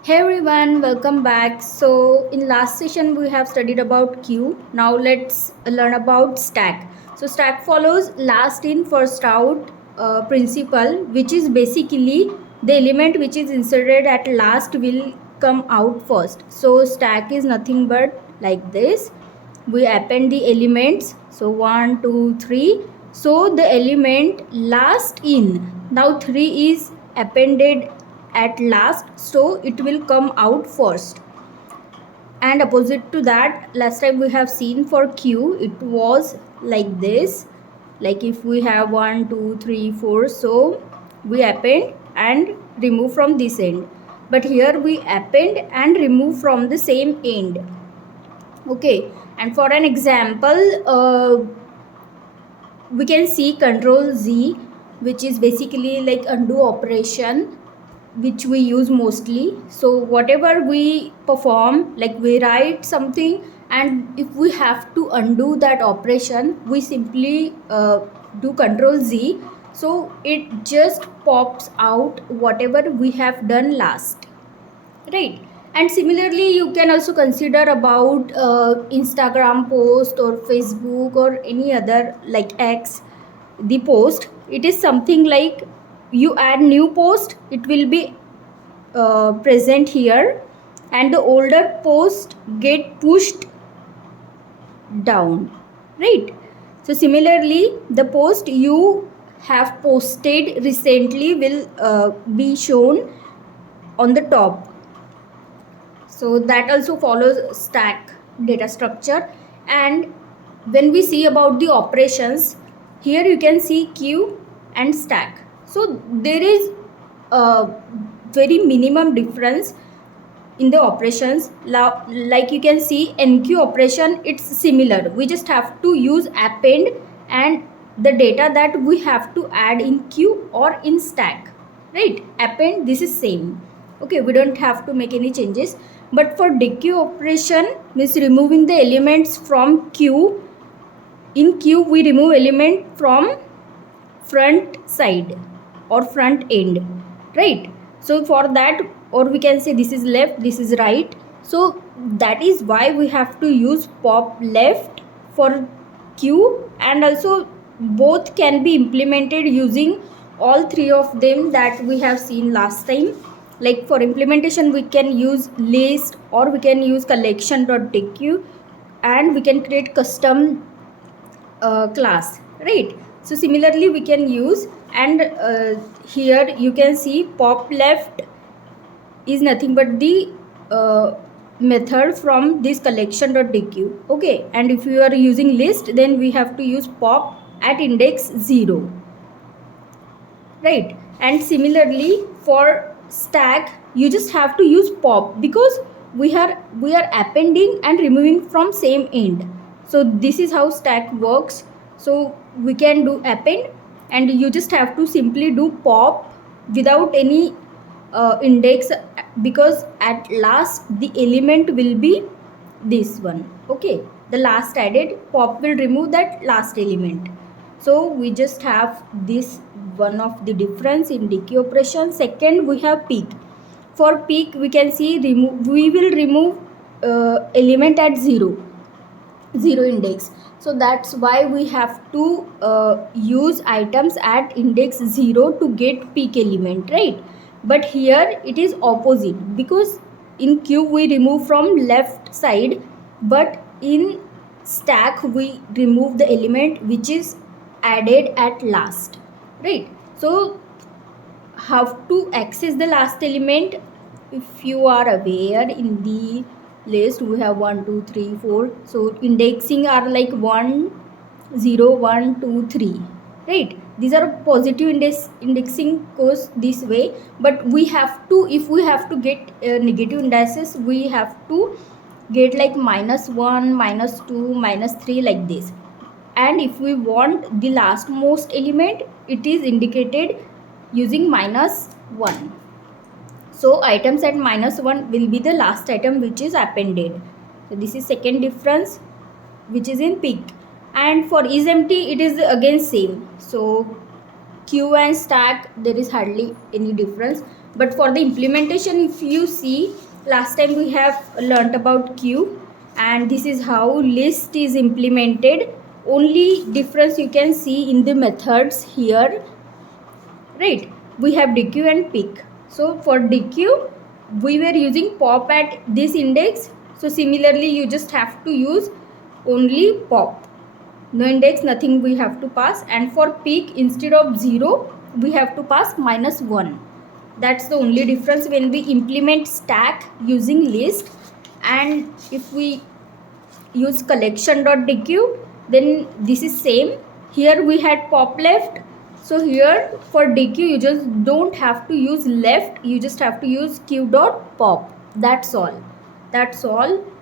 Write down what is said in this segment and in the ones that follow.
Hey everyone, welcome back. So, in last session, we have studied about queue. Now, let's learn about stack. So, stack follows last in, first out principle, which is basically the element which is inserted at last will come out first. So, stack is nothing but like this. We append the elements. So, 1, 2, 3. So, the element last in. Now, 3 is appended at last, so it will come out first. And opposite to that, last time we have seen for q, it was like this. Like if we have 1, 2, 3, 4, so we append and remove from this end. But here we append and remove from the same end. Okay, and for an example, we can see control Z, which is basically like undo operation, which we use mostly. So whatever we perform, like we write something, and if we have to undo that operation, we simply do control Z, so it just pops out whatever we have done last, right? And similarly, you can also consider about Instagram post or Facebook or any other like X, the post. It is something like you add new post, it will be present here, and the older post get pushed down, right? So similarly, the post you have posted recently will be shown on the top. So that also follows stack data structure. And when we see about the operations, here you can see queue and stack. So there is a very minimum difference in the operations. Like you can see NQ operation, it's similar. We just have to use append and the data that we have to add in queue or in stack, right? Append, this is same. Okay, we don't have to make any changes. But for dequeue operation, means removing the elements from queue. In queue, we remove element from front side or front end, right? So for that, or we can say this is left, this is right. So that is why we have to use pop left for queue, and also both can be implemented using all three of them that we have seen last time. Like for implementation, we can use list or we can use collection.dequeue, and we can create custom class, right? So similarly we can use, and here you can see pop left is nothing but the method from this collection.dequeue. Okay, and if you are using list, then we have to use pop at index 0, right? And similarly for stack, you just have to use pop because we are appending and removing from same end. So this is how stack works. So we can do append, and you just have to simply do pop without any index, because at last the element will be this one. Okay, the last added, pop will remove that last element. So we just have this one of the difference in decay operation. Second, we have peak. For peak, we can see we will remove element at 0 index. So that's why we have to use items at index 0 to get peak element, right? But here it is opposite, because in queue we remove from left side, but in stack we remove the element which is added at last, right? So how to access the last element? If you are aware, in the list we have 1, 2, 3, 4. So indexing are like 1, 0, 1, 2, 3, right? These are positive indexing goes this way. But we have to, if we have to get negative indices, we have to get like -1, -2, -3 like this. And if we want the last most element, it is indicated using -1. So items at -1 will be the last item which is appended. So this is second difference, which is in peak. And for is empty, it is again same. So queue and stack, there is hardly any difference. But for the implementation, if you see, last time we have learnt about queue, and this is how list is implemented. Only difference you can see in the methods here, right? We have dequeue and pick. So for dequeue, we were using pop at this index. So similarly, you just have to use only pop. No index, nothing we have to pass. And for pick, instead of 0, we have to pass -1. That's the only difference when we implement stack using list. And if we use collection.dequeue, then this is same. Here we had pop left, so here for dequeue you just don't have to use left, you just have to use queue.pop. That's all.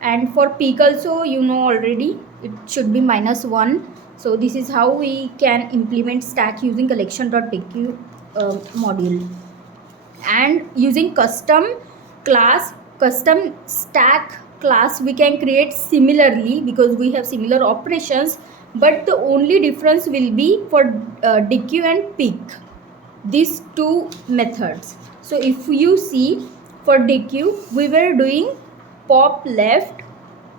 And for peak also, you know already, it should be -1. So this is how we can implement stack using collection.dequeue module. And using custom stack class, we can create similarly because we have similar operations, but the only difference will be for dequeue and pick, these two methods. So if you see, for dequeue we were doing pop left,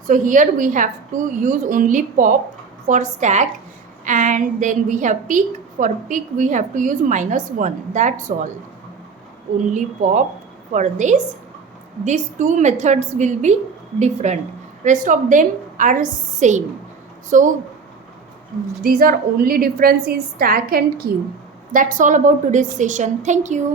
so here we have to use only pop for stack, and then we have pick. For pick we have to use -1. That's all, only pop for this. These two methods will be different, rest of them are same. So these are only difference is stack and queue. That's all about today's session. Thank you.